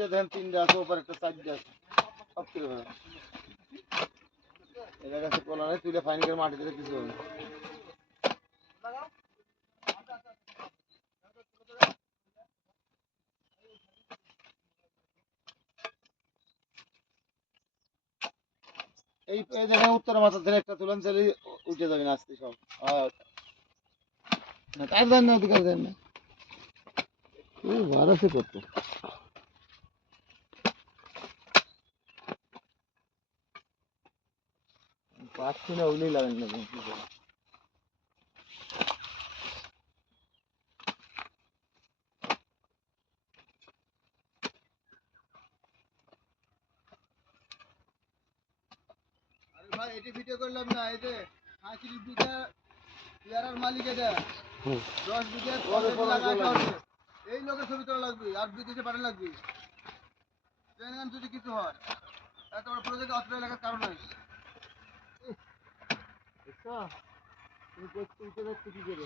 দেখেন 3টা আছে, ওপর একটা 4টা আছে, সব তুলে ফেলেন। এটার কাছে কলা নেই, তুলে ফাইন করে মাটি দিলে কিছু হবে না। এই দেখেন উত্তর মাথা থেকে একটা তুলেন, চলে উঠে যাবেন আস্তে সব। না তার দেন না, অধিকার দেন না, ও বার আছে কত। পাচ্ছি না, ওগুলোই লাগেন না। আরে ভাই এটি ভিডিও করলাম না, এই যে 35 বিঘা পেয়ারার মালিক, এটা 10 বিঘা এই লোকের ছবি তোলা লাগবে আর বিদেশে পাঠানো লাগবে। যদি কিছু হয় এত বড় প্রজেক্ট অস্ট্রেলিয়া এলাকার কারণ নাই। তুমি উঠে যাচ্ছে কি করে?